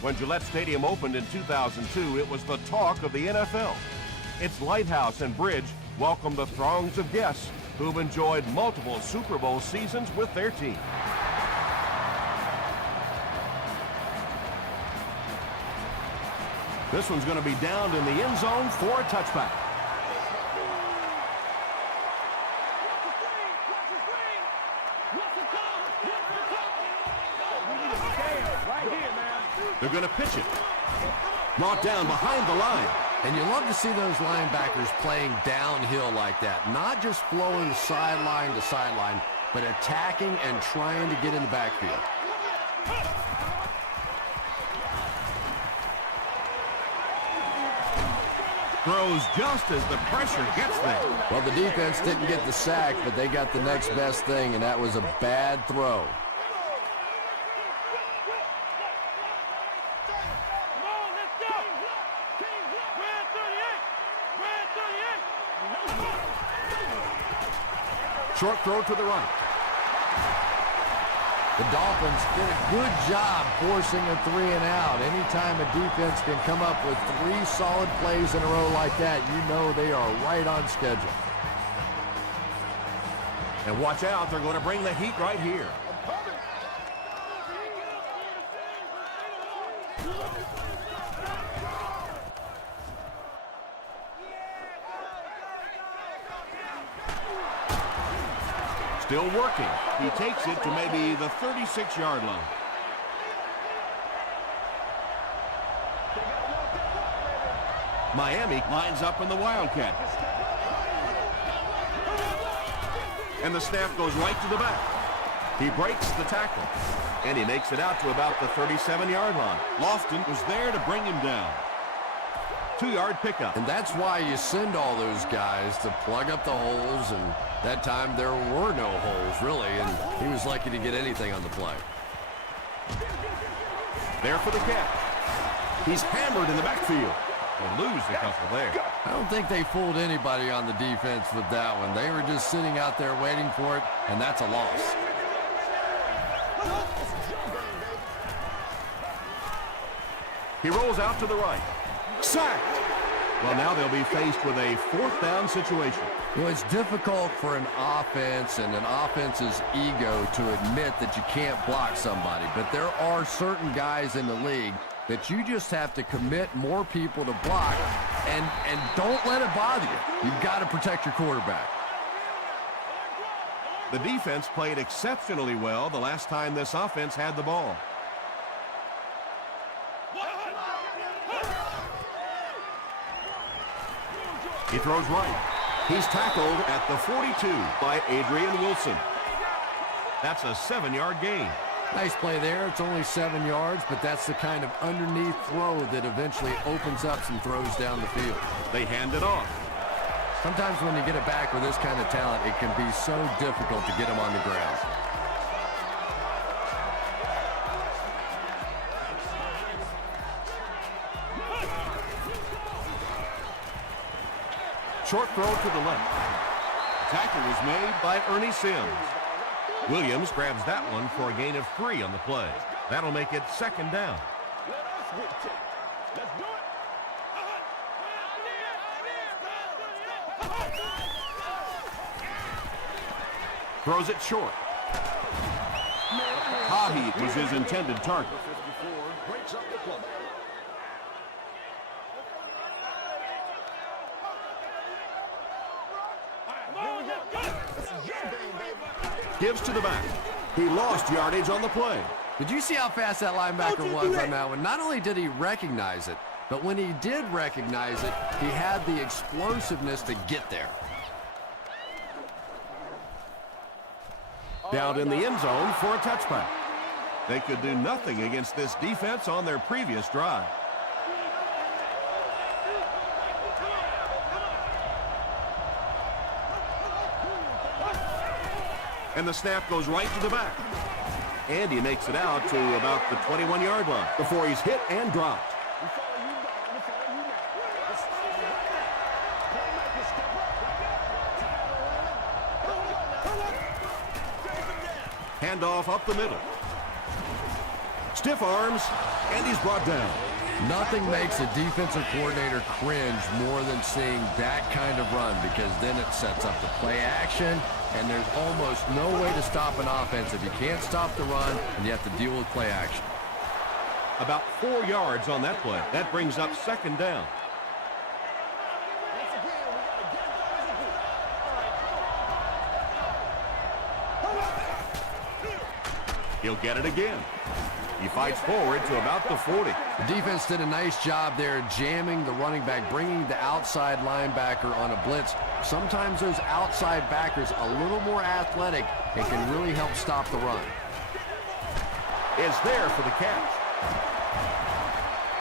When Gillette Stadium opened in 2002, it was the talk of the NFL. Its lighthouse and bridge welcomed the throngs of guests who've enjoyed multiple Super Bowl seasons with their team. This one's going to be downed in the end zone for a touchback. They're going to pitch it. Brought down behind the line. And you love to see those linebackers playing downhill like that. Not just flowing sideline to sideline, but attacking and trying to get in the backfield. Throws just as the pressure gets there. Well, the defense didn't get the sack, but they got the next best thing, and that was a bad throw. Short throw to the right. The Dolphins did a good job forcing a 3-and-out. Anytime a defense can come up with 3 solid plays in a row like that, you know they are right on schedule. And watch out, they're going to bring the heat right here. Still working. He takes it to maybe the 36-yard line. Miami lines up in the Wildcat. And the snap goes right to the back. He breaks the tackle. And he makes it out to about the 37-yard line. Lofton was there to bring him down. 2-yard pickup. And that's why you send all those guys to plug up the holes, and that time there were no holes, really, and he was lucky to get anything on the play. There for the catch. He's hammered in the backfield. They lose a couple there. I don't think they fooled anybody on the defense with that one. They were just sitting out there waiting for it, and that's a loss. He rolls out to the right. Sacked. Well, now they'll be faced with a 4th down situation. You know, it's difficult for an offense and an offense's ego to admit that you can't block somebody, but there are certain guys in the league that you just have to commit more people to block, and don't let it bother you. You've got to protect your quarterback. The defense played exceptionally well the last time this offense had the ball. He throws right. He's tackled at the 42 by Adrian Wilson. That's a 7-yard gain. Nice play there. It's only 7 yards, but that's the kind of underneath throw that eventually opens up some throws down the field. They hand it off. Sometimes when you get it back with this kind of talent, it can be so difficult to get them on the ground. Short throw to the left. Tackle was made by Ernie Sims. Williams grabs that one for a gain of 3 on the play. That'll make it 2nd down. Throws it short. Hahi was his intended target. Gives to the back. He lost yardage on the play. Did you see how fast that linebacker was on that one? Not only did he recognize it, but when he did recognize it, he had the explosiveness to get there. Down in the end zone for a touchback. They could do nothing against this defense on their previous drive. And the snap goes right to the back. And he makes it out to about the 21-yard line before he's hit and dropped. Handoff up the middle. Stiff arms, and he's brought down. Nothing makes a defensive coordinator cringe more than seeing that kind of run, because then it sets up the play action, and there's almost no way to stop an offense if you can't stop the run and you have to deal with play action. About 4 yards on that play. That brings up second down. He'll get it again. He fights forward to about the 40. The defense did a nice job there jamming the running back, bringing the outside linebacker on a blitz. Sometimes those outside backers a little more athletic and can really help stop the run. Is there for the catch.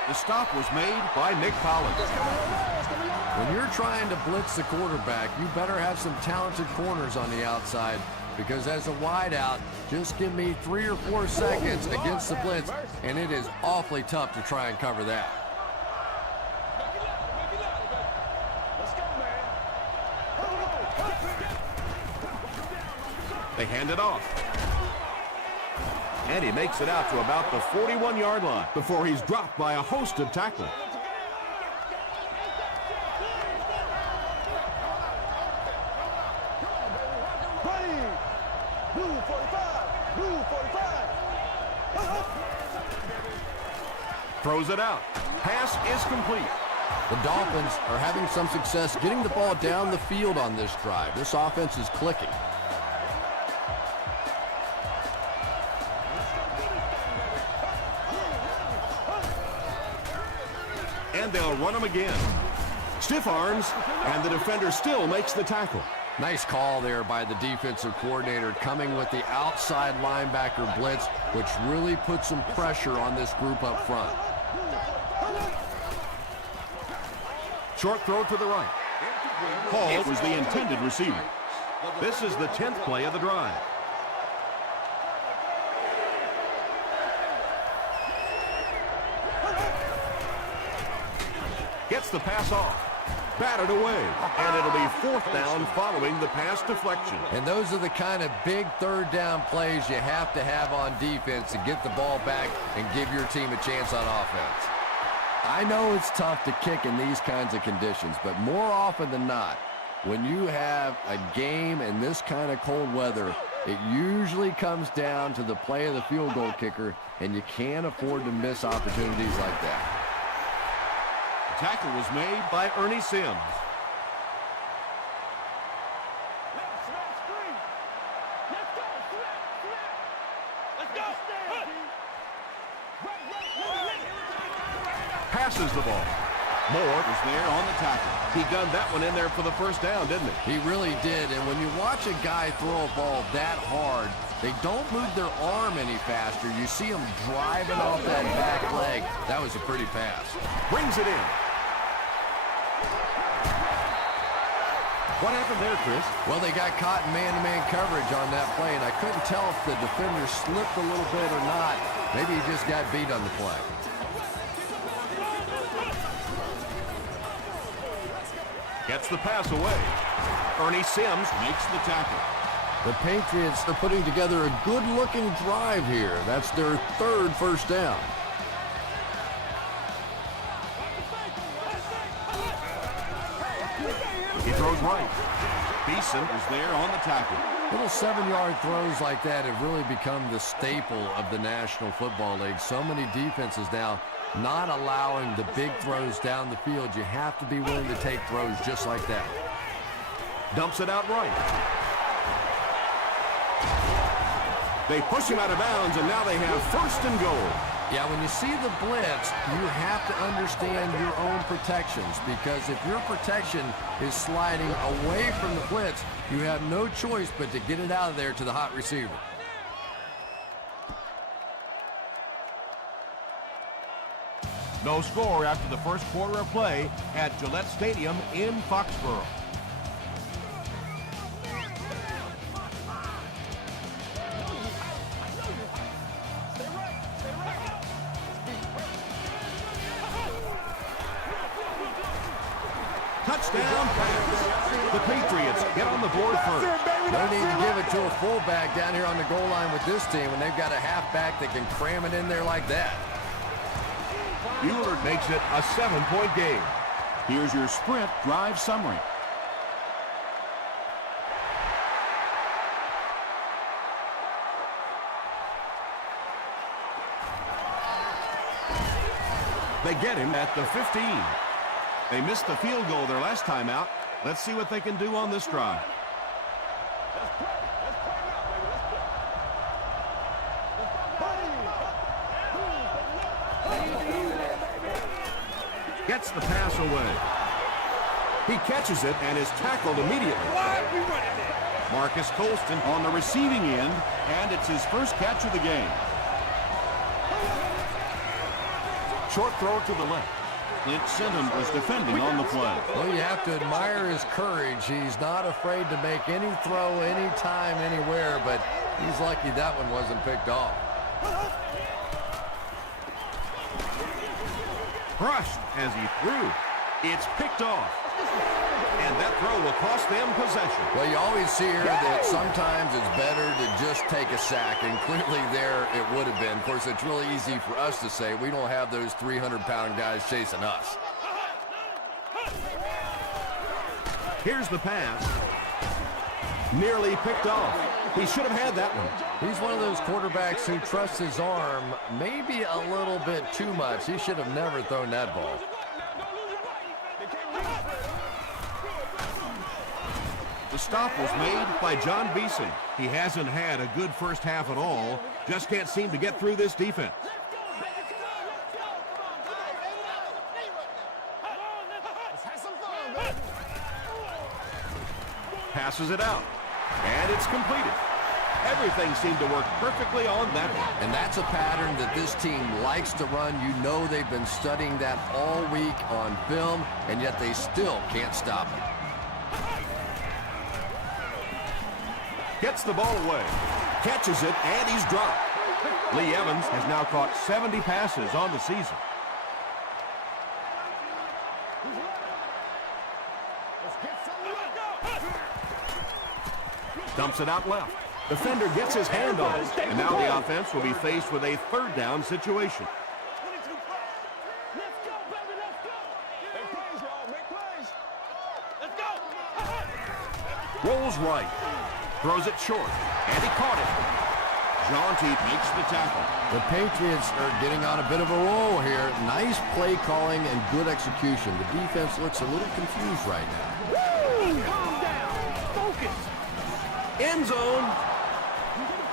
The stop was made by Nick Collins. When you're trying to blitz the quarterback, you better have some talented corners on the outside, because as a wideout, just give me 3 or 4 seconds against the blitz, and it is awfully tough to try and cover that. They hand it off. And he makes it out to about the 41-yard line before he's dropped by a host of tacklers. Throws it out. Pass is complete. The Dolphins are having some success getting the ball down the field on this drive. This offense is clicking. And they'll run him again. Stiff arms, and the defender still makes the tackle. Nice call there by the defensive coordinator, coming with the outside linebacker blitz, which really puts some pressure on this group up front. Short throw to the right. Hall was the intended receiver. This is the 10th play of the drive. Gets the pass off. Batted away. And it'll be 4th down following the pass deflection. And those are the kind of big third down plays you have to have on defense to get the ball back and give your team a chance on offense. I know it's tough to kick in these kinds of conditions, but more often than not, when you have a game in this kind of cold weather, it usually comes down to the play of the field goal kicker, and you can't afford to miss opportunities like that. The tackle was made by Ernie Sims. Passes the ball. Moore was there on the tackle. He gunned that one in there for the first down, didn't he? He really did, and when you watch a guy throw a ball that hard, they don't move their arm any faster. You see them driving off that back leg. That was a pretty pass. Brings it in. What happened there, Chris? Well, they got caught in man-to-man coverage on that play, and I couldn't tell if the defender slipped a little bit or not. Maybe he just got beat on the play. Gets the pass away. Ernie Sims makes the tackle. The Patriots are putting together a good-looking drive here. That's their 3rd first down. He throws right. Beeson is there on the tackle. Little 7-yard throws like that have really become the staple of the National Football League. So many defenses now not allowing the big throws down the field. You have to be willing to take throws just like that. Dumps it out right. They push him out of bounds, and now they have 1st and goal. Yeah, when you see the blitz, you have to understand your own protections, because if your protection is sliding away from the blitz, you have no choice but to get it out of there to the hot receiver. No score after the first quarter of play at Gillette Stadium in Foxborough. touchdown pass. The Patriots get on the board first. No need to give it to a fullback down here on the goal line with this team when they've got a halfback that can cram it in there like that. Bueller makes it a 7-point game. Here's your sprint drive summary. They get him at the 15. They missed the field goal their last time out. Let's see what they can do on this drive. Gets the pass away. He catches it and is tackled immediately. Marcus Colston on the receiving end, and it's his first catch of the game. Short throw to the left. Clint Sinton was defending on the play. Well, you have to admire his courage. He's not afraid to make any throw, anytime, anywhere, but he's lucky that one wasn't picked off. Crushed as he threw. It's picked off. And that throw will cost them possession. Well, you always hear that sometimes it's better to just take a sack, and clearly there it would have been. Of course, it's really easy for us to say we don't have those 300-pound guys chasing us. Here's the pass. Nearly picked off. He should have had that one. He's one of those quarterbacks who trusts his arm maybe a little bit too much. He should have never thrown that ball. The stop was made by John Beeson. He hasn't had a good first half at all. Just can't seem to get through this defense. Passes it out. And it's completed. Everything seemed to work perfectly on that one. And that's a pattern that this team likes to run. You know they've been studying that all week on film, and yet they still can't stop it. Gets the ball away. Catches it, and he's dropped. Lee Evans has now caught 70 passes on the season. Dumps it out left. Defender gets his hand on it. And now the offense will be faced with a third down situation. Rolls right. Throws it short. And he caught it. Jaunty makes the tackle. The Patriots are getting on a bit of a roll here. Nice play calling and good execution. The defense looks a little confused right now. Calm down. Focus. End zone.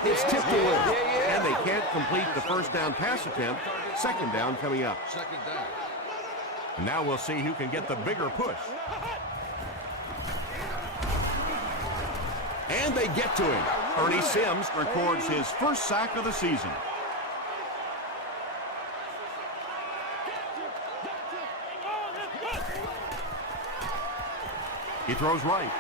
It's tipped away. And they can't complete the first down pass attempt. Second down coming up. Second down. And now we'll see who can get the bigger push. And they get to him. Ernie Sims records his first sack of the season. He throws right.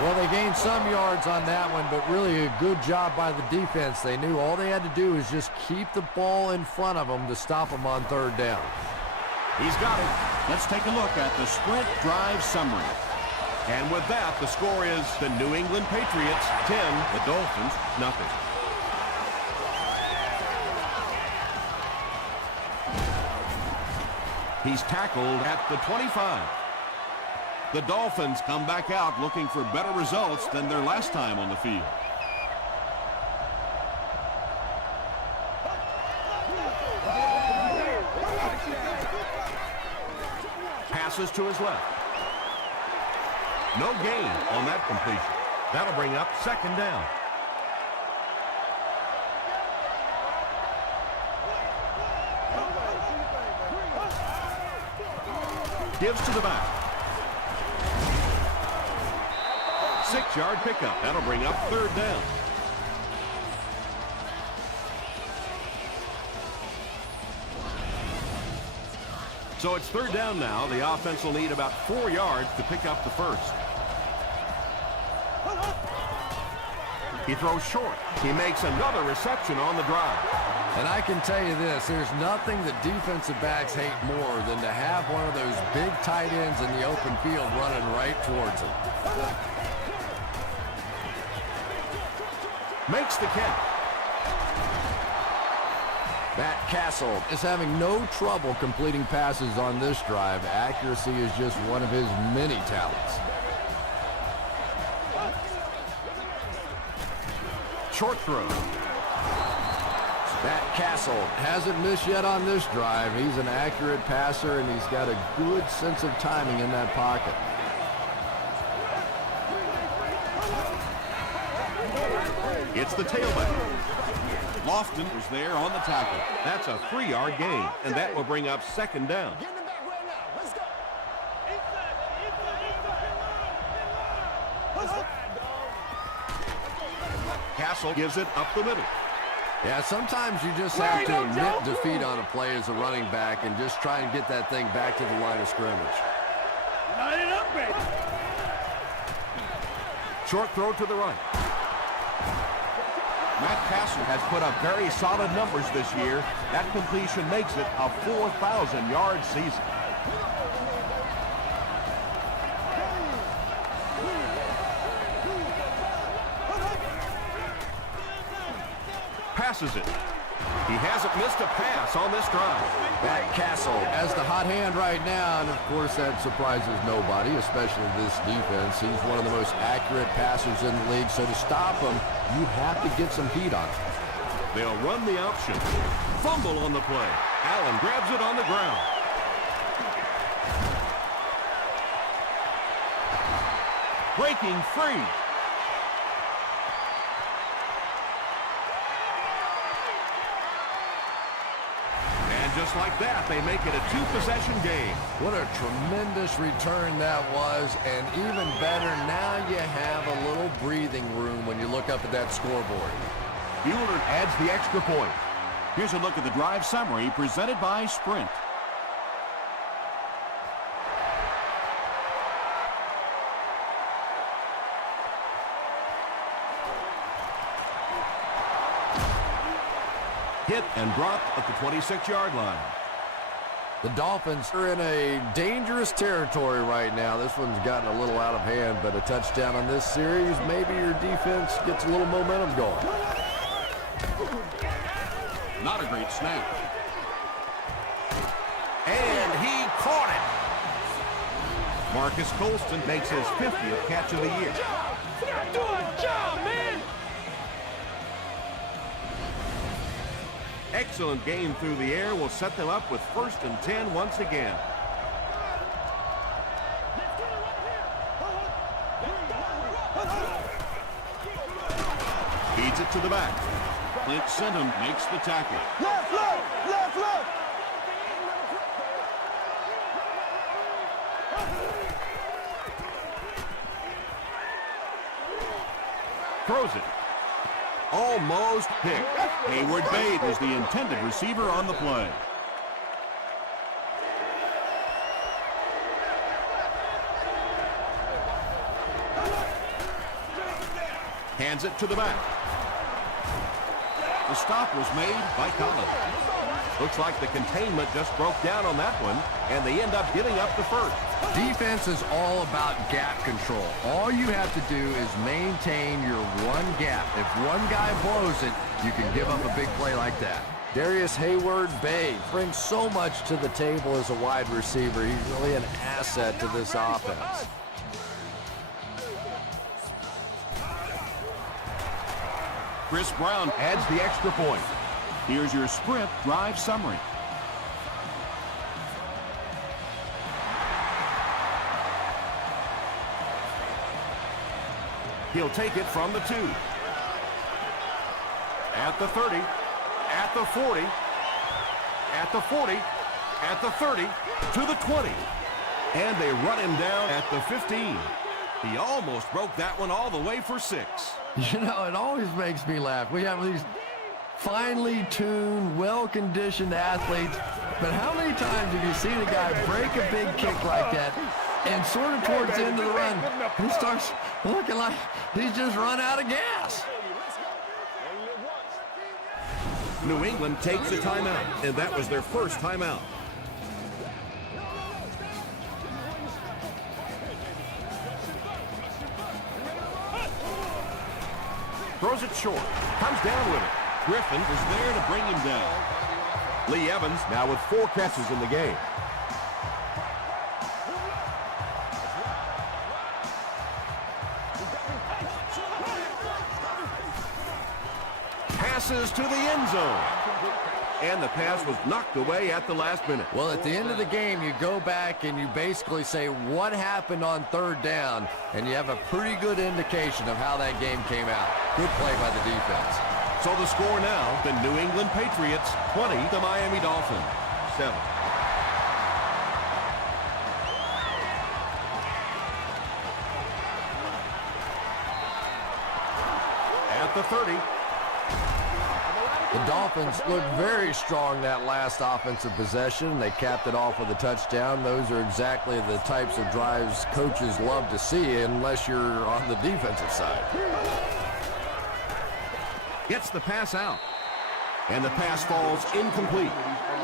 Well, they gained some yards on that one, but really a good job by the defense. They knew all they had to do is just keep the ball in front of them to stop them on third down. He's got it. Let's take a look at the sprint drive summary. And with that, the score is the New England Patriots 10, the Dolphins nothing. He's tackled at the 25. The Dolphins come back out looking for better results than their last time on the field. Passes to his left. No gain on that completion. That'll bring up second down. Gives to the back. 6-yard pickup. That'll bring up third down. So it's third down now. The offense will need about 4 yards to pick up the first. He throws short. He makes another reception on the drive. And I can tell you this, there's nothing that defensive backs hate more than to have one of those big tight ends in the open field running right towards them. Makes the catch. Matt Castle is having no trouble completing passes on this drive. Accuracy is just one of his many talents. Short throw. Matt Castle hasn't missed yet on this drive. He's an accurate passer, and he's got a good sense of timing in that pocket. It's the tailback. Lofton was there on the tackle. That's a 3-yard gain, and that will bring up second down. Castle gives it up the middle. Yeah, sometimes you just have to admit defeat on a play as a running back and just try and get that thing back to the line of scrimmage. Line it up, baby. Short throw to the right. Matt Castle has put up very solid numbers this year. That completion makes it a 4,000-yard season. Passes it. He hasn't missed a pass on this drive. Matt Castle has the hot hand right now, and of course that surprises nobody, especially this defense. He's one of the most accurate passers in the league, so to stop him, you have to get some heat on him. They'll run the option. Fumble on the play. Allen grabs it on the ground. Breaking free. Just like that, they make it a 2-possession game. What a tremendous return that was, and even better, now you have a little breathing room when you look up at that scoreboard. Bueller adds the extra point. Here's a look at the drive summary presented by Sprint. Hit and dropped at the 26-yard line. The Dolphins are in a dangerous territory right now. This one's gotten a little out of hand, but a touchdown on this series, maybe your defense gets a little momentum going. Not a great snap. And he caught it. Marcus Colston makes his 50th catch of the year. Do a job, man. Excellent game through the air will set them up with 1st and 10 once again. Feeds it to the back. Clint Sentum makes the tackle. Left, left, left, left. Throws it. Almost picked. Hayward Bade was the intended receiver on the play. Hands it to the back. The stop was made by Collins. Looks like the containment just broke down on that one, and they end up giving up the first. Defense is all about gap control. All you have to do is maintain your one gap. If one guy blows it, you can give up a big play like that. Darius Hayward-Bay brings so much to the table as a wide receiver. He's really an asset to this offense. Chris Brown adds the extra point. Here's your Sprint drive summary. He'll take it from the 2. At the 30. At the 40. At the 40. At the 30. To the 20. And they run him down at the 15. He almost broke that one all the way for 6. You know, it always makes me laugh. We have these finely tuned, well-conditioned athletes, but how many times have you seen a guy break a big kick like that and sort of towards the end of the run, he starts looking like he's just run out of gas? New England takes a timeout, and that was their first timeout. Throws it short. Comes down with it. Griffin is there to bring him down. Lee Evans now with 4 catches in the game. Passes to the end zone. And the pass was knocked away at the last minute. Well, at the end of the game, you go back and you basically say what happened on 3rd down, and you have a pretty good indication of how that game came out. Good play by the defense. So the score now, the New England Patriots 20, the Miami Dolphins 7. At the 30. The Dolphins looked very strong that last offensive possession. They capped it off with a touchdown. Those are exactly the types of drives coaches love to see unless you're on the defensive side. Gets the pass out. And the pass falls incomplete.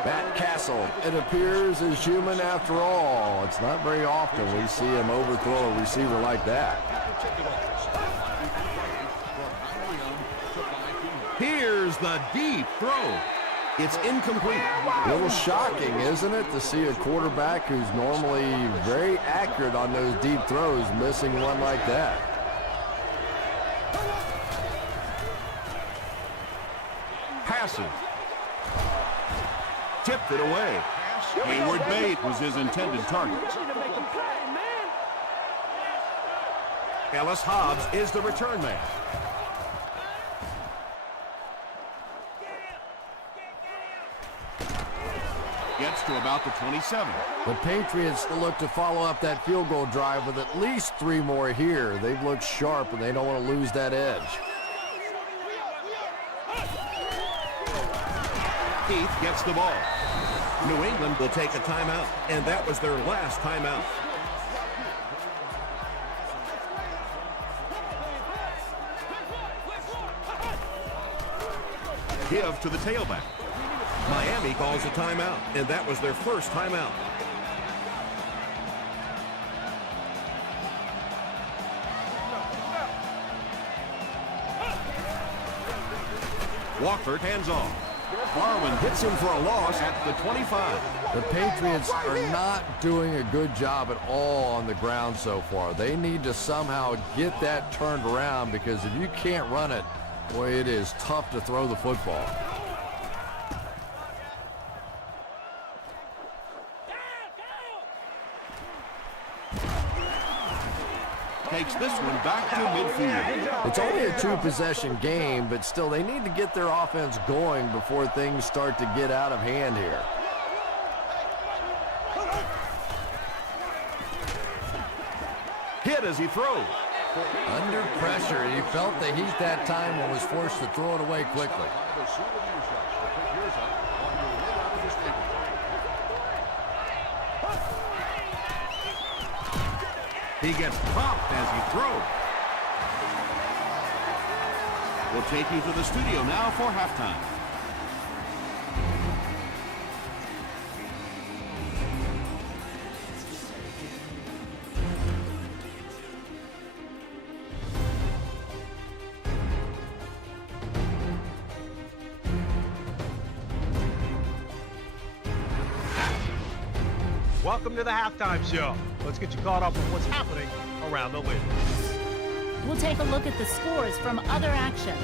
Matt Castle, it appears, is human after all. It's not very often we see him overthrow a receiver like that. Here's the deep throw. It's incomplete. A little shocking, isn't it, to see a quarterback who's normally very accurate on those deep throws missing one like that. Passing. Tipped it away. Hayward Bate was his intended target. Ellis Hobbs is the return man. Gets to about the 27. The Patriots look to follow up that field goal drive with at least 3 more here. They've looked sharp, and they don't want to lose that edge. Keith gets the ball. New England will take a timeout, and that was their last timeout. Give to the tailback. Miami calls a timeout, and that was their first timeout. Walker hands off. Barwin hits him for a loss at the 25. The Patriots are not doing a good job at all on the ground so far. They need to somehow get that turned around, because if you can't run it, boy, it is tough to throw the football. Takes this one back to midfield. It's only a 2-possession game, but still, they need to get their offense going before things start to get out of hand here. Hit as he throws. Under pressure, he felt the heat that time and was forced to throw it away quickly. He gets popped as he throws. We'll take you to the studio now for halftime. Welcome to the halftime show. Let's get you caught up on what's happening around the league. We'll take a look at the scores from other action.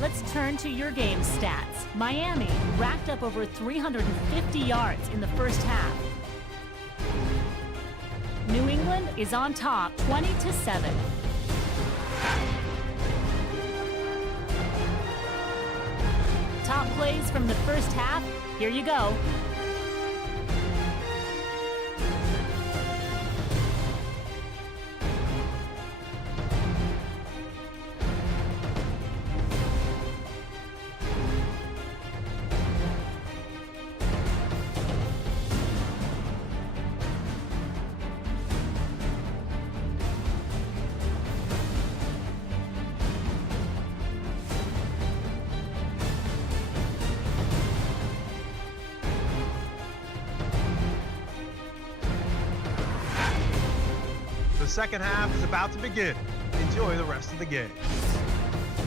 Let's turn to your game stats. Miami racked up over 350 yards in the first half. New England is on top 20-7. Top plays from the first half. Here you go. second half is about to begin. Enjoy the rest of the game.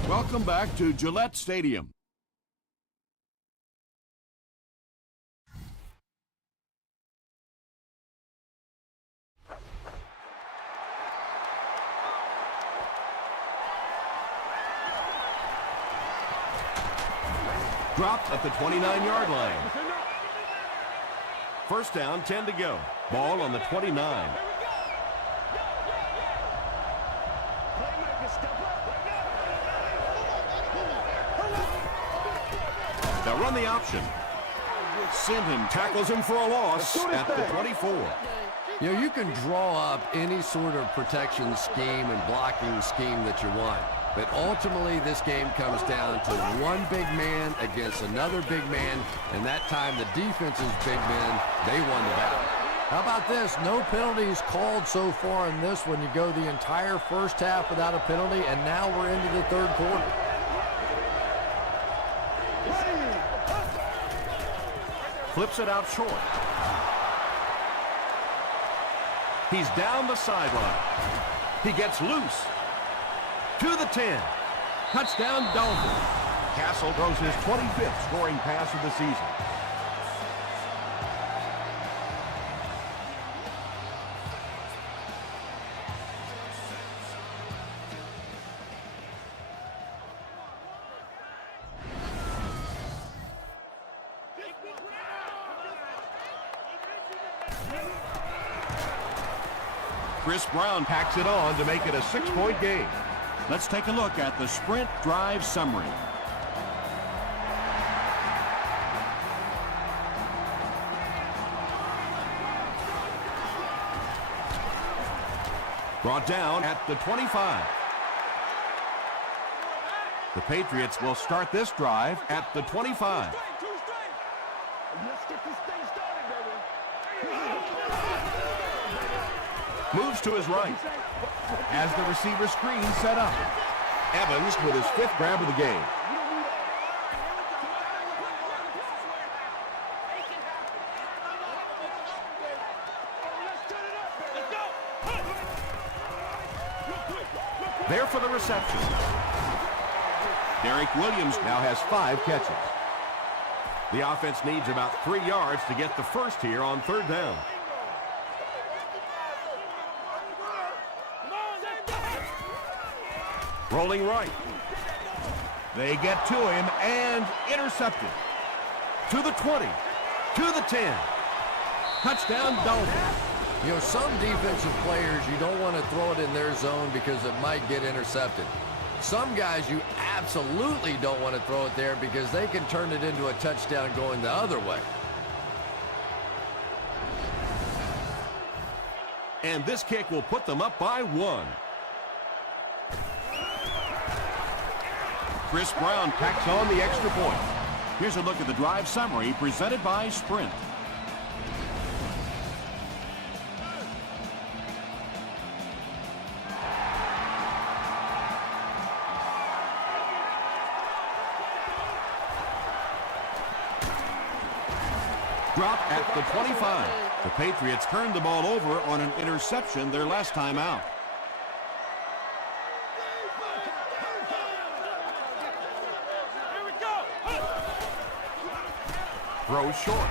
Welcome back to Gillette Stadium. Dropped at the 29-yard line. First down, 10 to go. Ball on the 29. They'll run the option. Sinton tackles him for a loss at the 24. You know, you can draw up any sort of protection scheme and blocking scheme that you want. But ultimately, this game comes down to one big man against another big man, and that time the defense's big men, they won the battle. How about this? No penalties called so far in this one. You go the entire first half without a penalty, and now we're into the third quarter. Flips it out short. He's down the sideline. He gets loose. To the 10. Touchdown, Dolphins. Castle throws his 25th scoring pass of the season. Chris Brown packs it on to make it a 6-point game. Let's take a look at the sprint drive summary. Brought down at the 25. The Patriots will start this drive at the 25. Moves to his right as the receiver screen set up. Evans with his 5th grab of the game. There for the reception. Derek Williams now has 5 catches. The offense needs about 3 yards to get the first here on 3rd down. Rolling right. They get to him and intercepted. To the 20. To the 10. Touchdown, Dolphins. You know, some defensive players, you don't want to throw it in their zone because it might get intercepted. Some guys, you absolutely don't want to throw it there because they can turn it into a touchdown going the other way. And this kick will put them up by 1. Chris Brown packs on the extra point. Here's a look at the drive summary presented by Sprint. Drop at the 25. The Patriots turned the ball over on an interception their last time out. Throws short.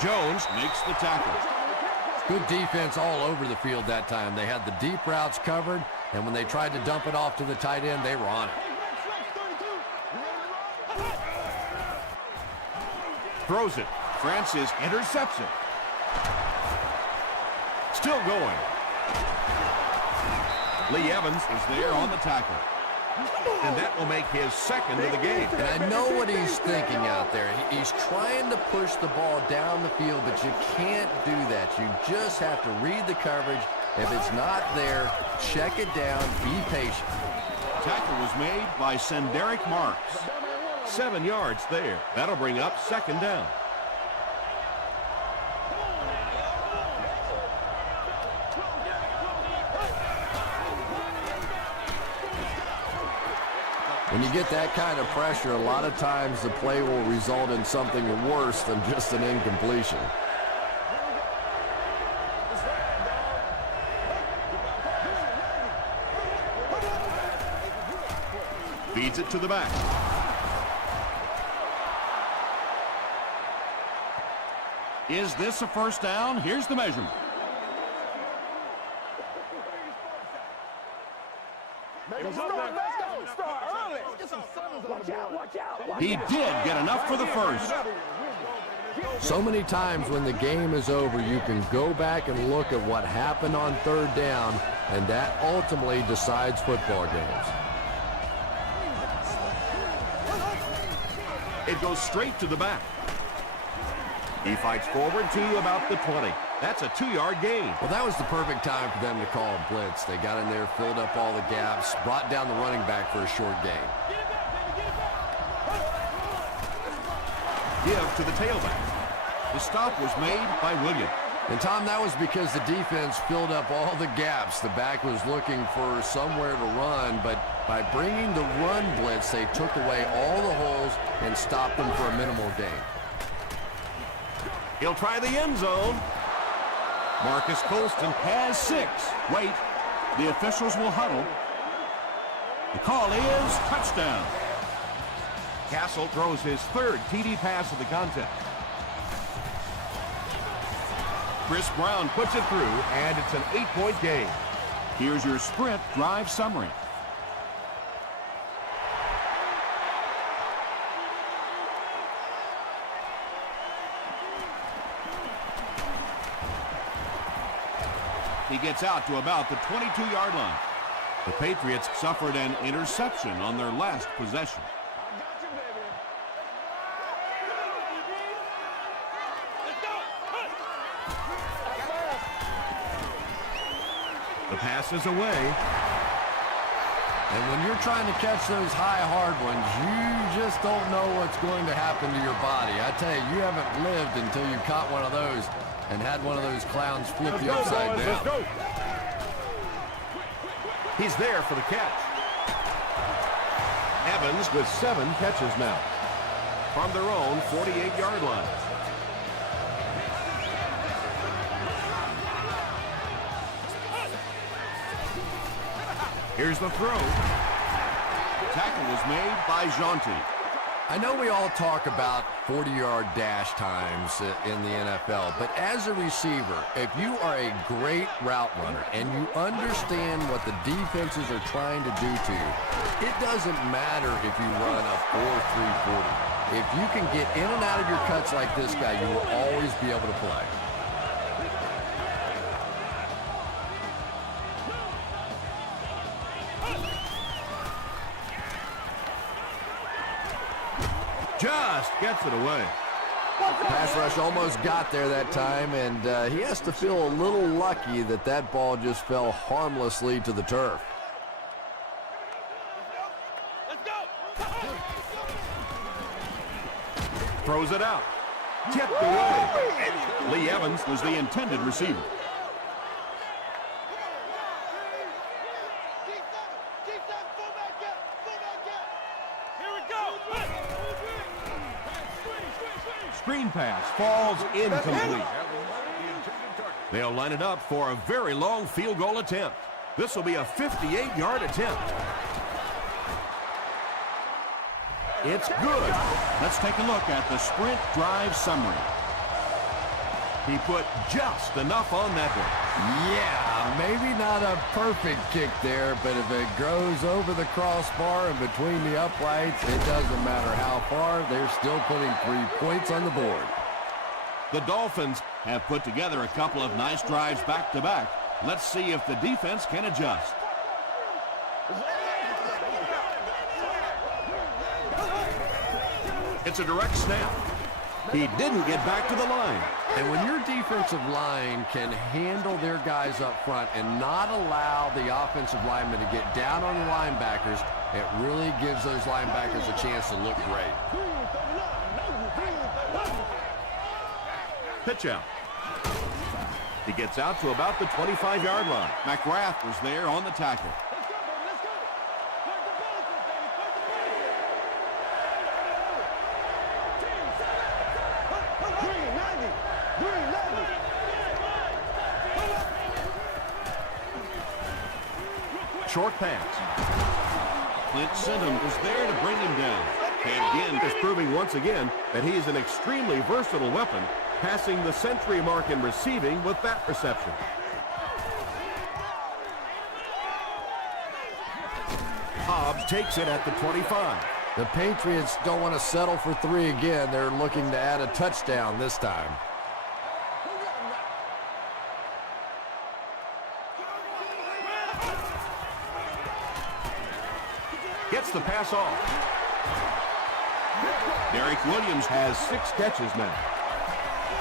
Jones makes the tackle. Good defense all over the field that time. They had the deep routes covered, and when they tried to dump it off to the tight end, they were on it. Throws it. Francis intercepts it. Still going. Lee Evans is there on the tackle. And that will make his 2nd of the game. And I know what he's thinking out there. He's trying to push the ball down the field, but you can't do that. You just have to read the coverage. If it's not there, check it down, be patient. Tackle was made by Senderick Marks. 7 yards there. That'll bring up 2nd down. When you get that kind of pressure, a lot of times the play will result in something worse than just an incompletion. it to the back. Is this a first down? Here's the measurement. He did get enough for the first. So many times when the game is over, you can go back and look at what happened on third down, and that ultimately decides football games. It goes straight to the back. He fights forward to about the 20. That's a 2-yard gain. Well, that was the perfect time for them to call a blitz. They got in there, filled up all the gaps, brought down the running back for a short gain. Give to the tailback. The stop was made by Williams. And, Tom, that was because the defense filled up all the gaps. The back was looking for somewhere to run, but by bringing the run blitz, they took away all the holes and stopped them for a minimal gain. He'll try the end zone. Marcus Colston has 6. Wait, the officials will huddle. The call is touchdown. Castle throws his 3rd TD pass of the contest. Chris Brown puts it through, and it's an 8-point game. Here's your sprint drive summary. He gets out to about the 22-yard line. The Patriots suffered an interception on their last possession. The pass is away. And when you're trying to catch those high, hard ones, you just don't know what's going to happen to your body. I tell you, you haven't lived until you caught one of those and had one of those clowns flip you upside down. Let's go. He's there for the catch. Evans with 7 catches now from their own 48-yard line. Here's the throw. Tackle was made by Jonty. I know we all talk about 40-yard dash times in the NFL, but as a receiver, if you are a great route runner and you understand what the defenses are trying to do to you, it doesn't matter if you run a 4.340. If you can get in and out of your cuts like this guy, you will always be able to play. Just gets it away. Pass rush almost got there that time, and he has to feel a little lucky that that ball just fell harmlessly to the turf. Throws it out. Tipped away. Lee Evans was the intended receiver. Screen pass falls incomplete. They'll line it up for a very long field goal attempt. This will be a 58-yard attempt. It's good. Let's take a look at the sprint drive summary. He put just enough on that one. Yeah, maybe not a perfect kick there, but if it goes over the crossbar and between the uprights, it doesn't matter how far, they're still putting 3 points on the board. The Dolphins have put together a couple of nice drives back-to-back. Let's see if the defense can adjust. It's a direct snap. He didn't get back to the line. And when your defensive line can handle their guys up front and not allow the offensive linemen to get down on the linebackers, it really gives those linebackers a chance to look great. Pitch out. He gets out to about the 25-yard line. McGrath was there on the tackle. Short pass. Clint Sinton was there to bring him down. And again, is proving once again that he is an extremely versatile weapon, passing the century mark in receiving with that reception. Hobbs takes it at the 25. The Patriots don't want to settle for 3 again. They're looking to add a touchdown this time. Gets the pass off. Derek Williams has 6 catches now.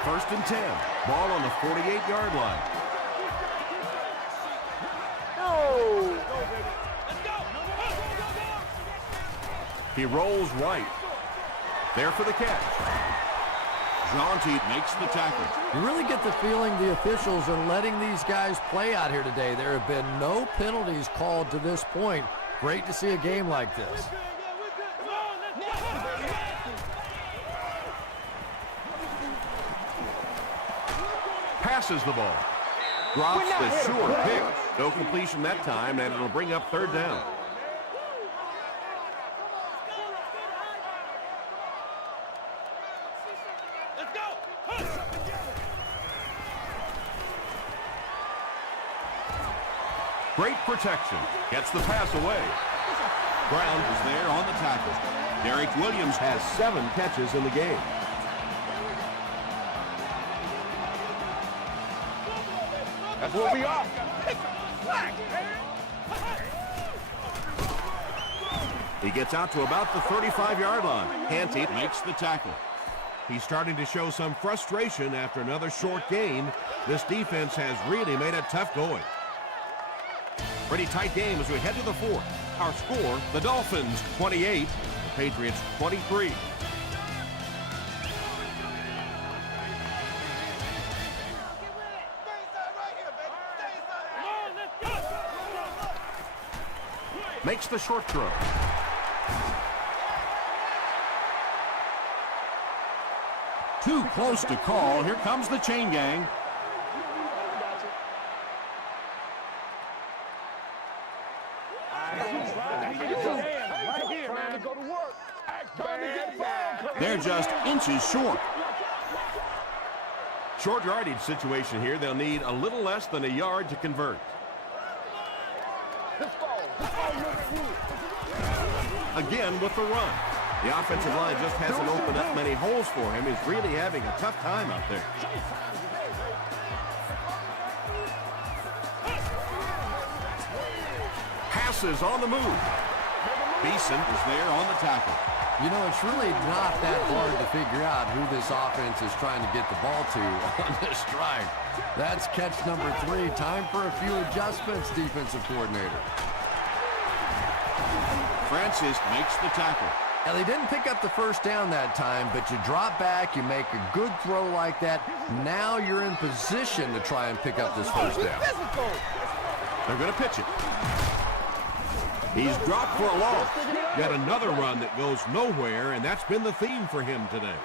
1st and 10. Ball on the 48-yard line. He rolls right. There for the catch. Jaunty makes the tackle. You really get the feeling the officials are letting these guys play out here today. There have been no penalties called to this point. Great to see a game like this. Passes the ball. Drops the sure pick. No completion that time, and it'll bring up 3rd down. Great protection. Gets the pass away. Brown is there on the tackle. Derek Williams has 7 catches in the game. That's what we are. He gets out to about the 35-yard line. Canty makes the tackle. He's starting to show some frustration after another short gain. This defense has really made it tough going. Pretty tight game as we head to the 4th. Our score, the Dolphins 28, the Patriots 23. Makes the short throw. Too close to call. Here comes the chain gang. They're just inches short. Short yardage situation here. They'll need a little less than a yard to convert. Again with the run. The offensive line just hasn't opened up many holes for him. He's really having a tough time out there. Passes on the move. Beeson is there on the tackle. You know, it's really not that hard to figure out who this offense is trying to get the ball to on this drive. That's catch number 3. Time for a few adjustments, defensive coordinator. Francis makes the tackle. Now, they didn't pick up the 1st down that time, but you drop back, you make a good throw like that. Now you're in position to try and pick up this 1st down. They're going to pitch it. He's dropped for a loss. Got another run that goes nowhere, and that's been the theme for him today.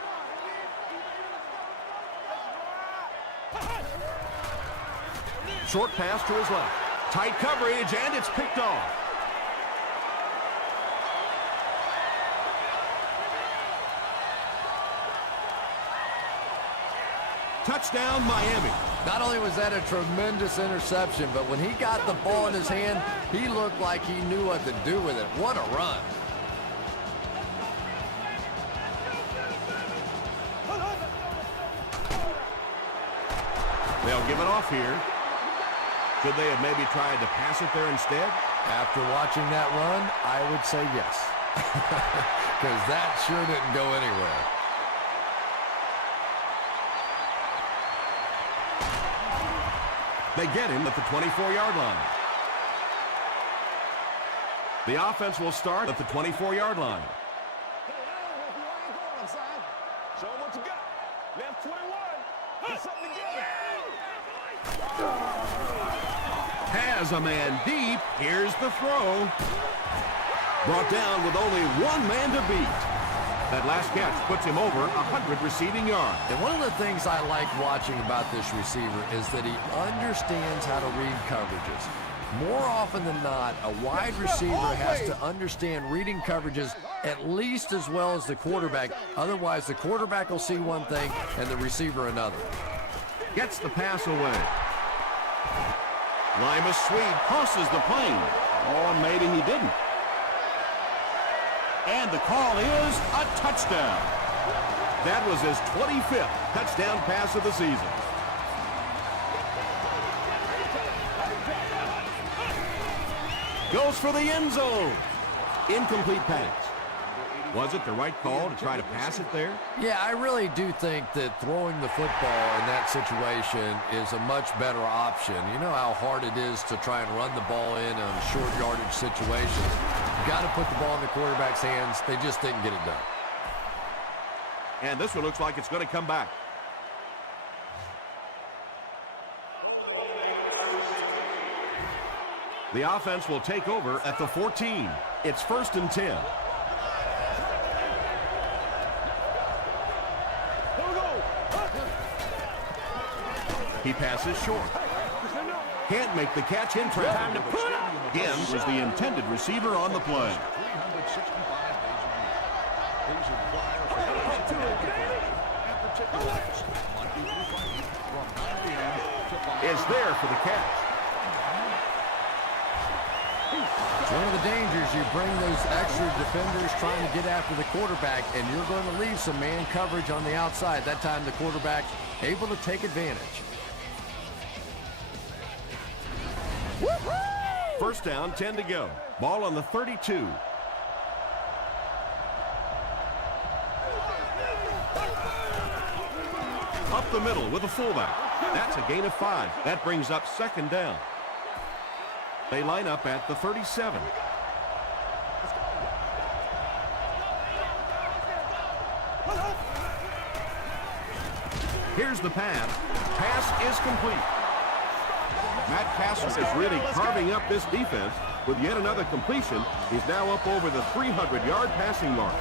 Short pass to his left. Tight coverage, and it's picked off. Touchdown, Miami. Not only was that a tremendous interception, but when he got the ball in his hand, he looked like he knew what to do with it. What a run. They'll give it off here. Should they have maybe tried to pass it there instead? After watching that run, I would say yes. Because that sure didn't go anywhere. They get him at the 24-yard line. The offense will start at the 24-yard line. Show them what you got. Left 21. Get something together. Has a man deep. Here's the throw. Brought down with only one man to beat. That last catch puts him over 100 receiving yards. And one of the things I like watching about this receiver is that he understands how to read coverages. More often than not, a wide receiver has to understand reading coverages at least as well as the quarterback. Otherwise, the quarterback will see one thing and the receiver another. Gets the pass away. Lima Swede crosses the plane. Or maybe he didn't. And the call is a touchdown. That was his 25th touchdown pass of the season. Goes for the end zone. Incomplete pass. Was it the right call to try to pass it there? Yeah, I really do think that throwing the football in that situation is a much better option. You know how hard it is to try and run the ball in on short yardage situations. You've got to put the ball in the quarterback's hands. They just didn't get it done. And this one looks like it's going to come back. The offense will take over at the 14. It's 1st and 10. Here we go. He passes short. Can't make the catch in traffic. Time to put it. Again was the intended receiver on the play. Is there for the catch. It's one of the dangers. You bring those extra defenders trying to get after the quarterback, and you're going to leave some man coverage on the outside. That time the quarterback able to take advantage. First down, 10 to go. Ball on the 32. Up the middle with a fullback. That's a gain of 5. That brings up 2nd down. They line up at the 37. Here's the pass. Pass is complete. Matt Castle is really carving up this defense with yet another completion. He's now up over the 300-yard passing mark.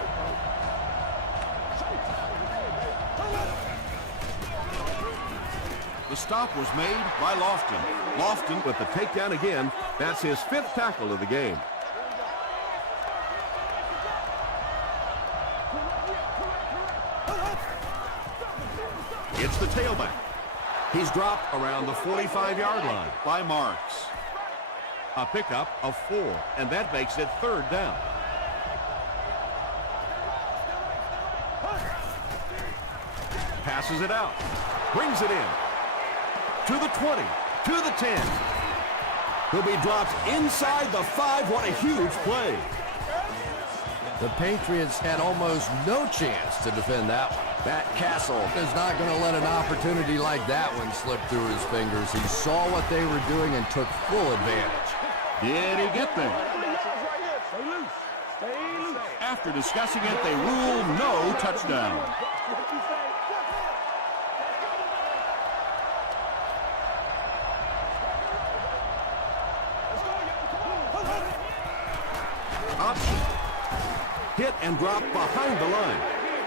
The stop was made by Lofton. Lofton with the takedown again. That's his 5th tackle of the game. It's the tailback. He's dropped around the 45-yard line by Marks. A pickup of 4, and that makes it 3rd down. Passes it out. Brings it in. To the 20, to the 10. He'll be dropped inside the 5. What a huge play. The Patriots had almost no chance to defend that one. Matt Castle is not going to let an opportunity like that one slip through his fingers. He saw what they were doing and took full advantage. Did he get there? Stay loose. Stay loose. After discussing it, they rule no touchdown. Option. Hit and drop behind the line.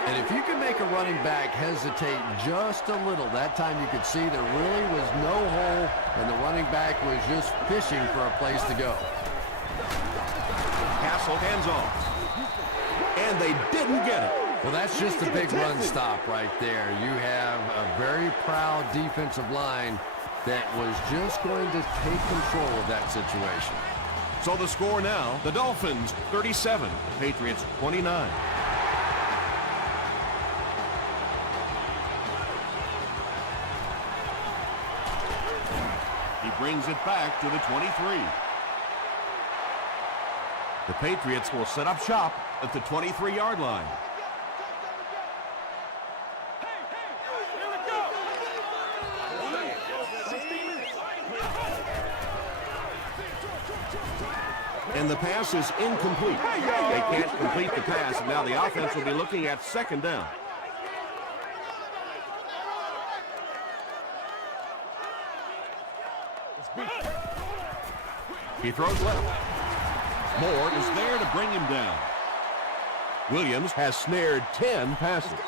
And if you can make a running back hesitate just a little, that time you could see there really was no hole and the running back was just fishing for a place to go. Castle hands off. And they didn't get it. Well, that's just a big run stop right there. You have a very proud defensive line that was just going to take control of that situation. So the score now, the Dolphins 37, Patriots 29. He brings it back to the 23. The Patriots will set up shop at the 23-yard line. And the pass is incomplete. They can't complete the pass, and now the offense will be looking at 2nd down. He throws left. Moore is there to bring him down. Williams has snared 10 passes. Stay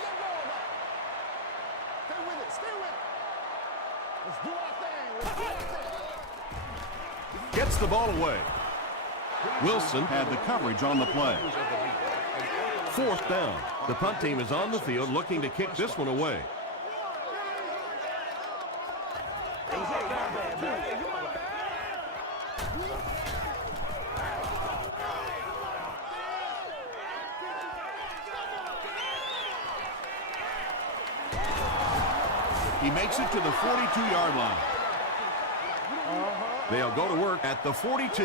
with it. Stay with it. Let's do our thing. Let's do our thing. Gets the ball away. Wilson had the coverage on the play. 4th down. The punt team is on the field looking to kick this one away. He makes it to the 42-yard line. They'll go to work at the 42.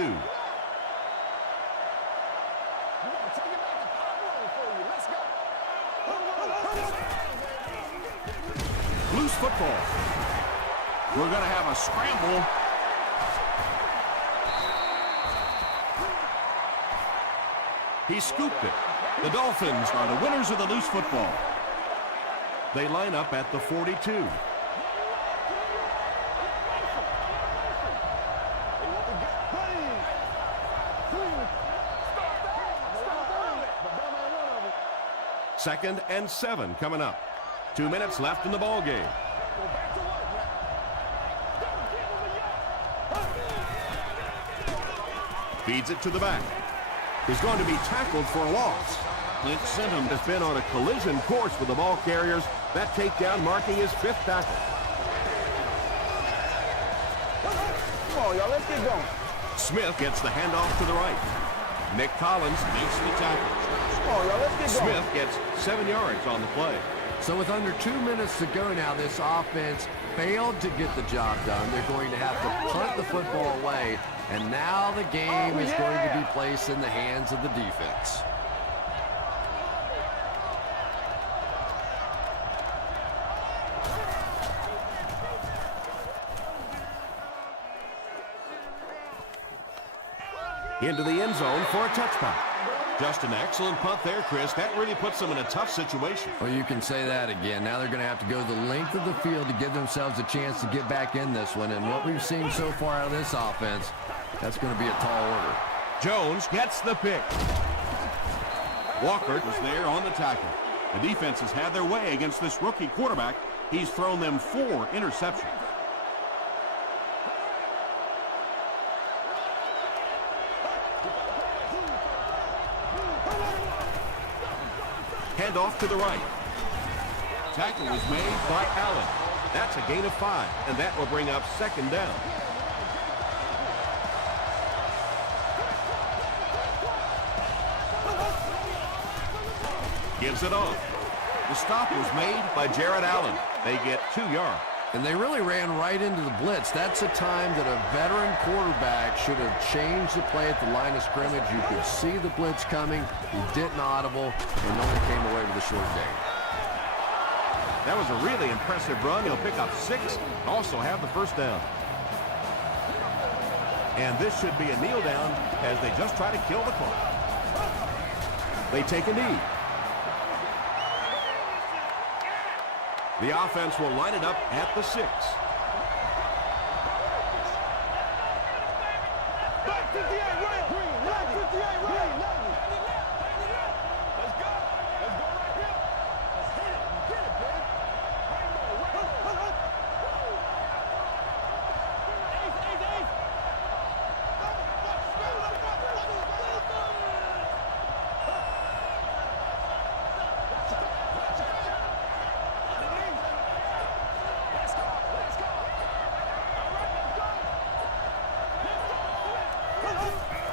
Loose football. We're going to have a scramble. He scooped it. The Dolphins are the winners of the loose football. They line up at the 42. Second and 7 coming up. 2 minutes left in the ball game. Feeds it to the back. He's going to be tackled for a loss. Clint Singham has been on a collision course with the ball carriers. That takedown marking his 5th tackle. Come on, y'all, let's get going. Smith gets the handoff to the right. Nick Collins makes the tackle. Come on, y'all, let's get going. Smith gets 7 yards on the play. So with under 2 minutes to go now, this offense failed to get the job done. They're going to have to punt the football away, and now the game is going to be placed in the hands of the defense. Into the end zone for a touchback. Just an excellent punt there, Chris. That really puts them in a tough situation. Well, you can say that again. Now they're going to have to go the length of the field to give themselves a chance to get back in this one. And what we've seen so far out of this offense, that's going to be a tall order. Jones gets the pick. Walker was there on the tackle. The defense has had their way against this rookie quarterback. He's thrown them 4 interceptions. Handoff to the right. Tackle was made by Allen. That's a gain of 5, and that will bring up 2nd down. Gives it off. The stop was made by Jared Allen. They get 2 yards. And they really ran right into the blitz. That's a time that a veteran quarterback should have changed the play at the line of scrimmage. You could see the blitz coming. He didn't audible, and no one came away with a short gain. That was a really impressive run. He'll pick up 6, also have the 1st down. And this should be a kneel down as they just try to kill the clock. They take a knee. The offense will line it up at the 6. Back 58, right. Back 58, right. Let's go. Let's go right here. Let's hit it. Get it, baby.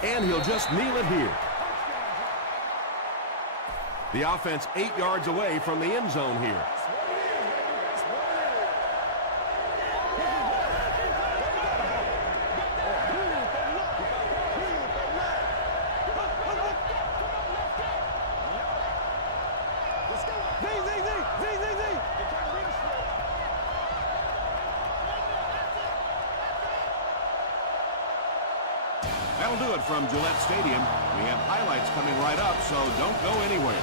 And he'll just kneel it here. The offense 8 yards away from the end zone here. That'll do it from Gillette Stadium. We have highlights coming right up, so don't go anywhere.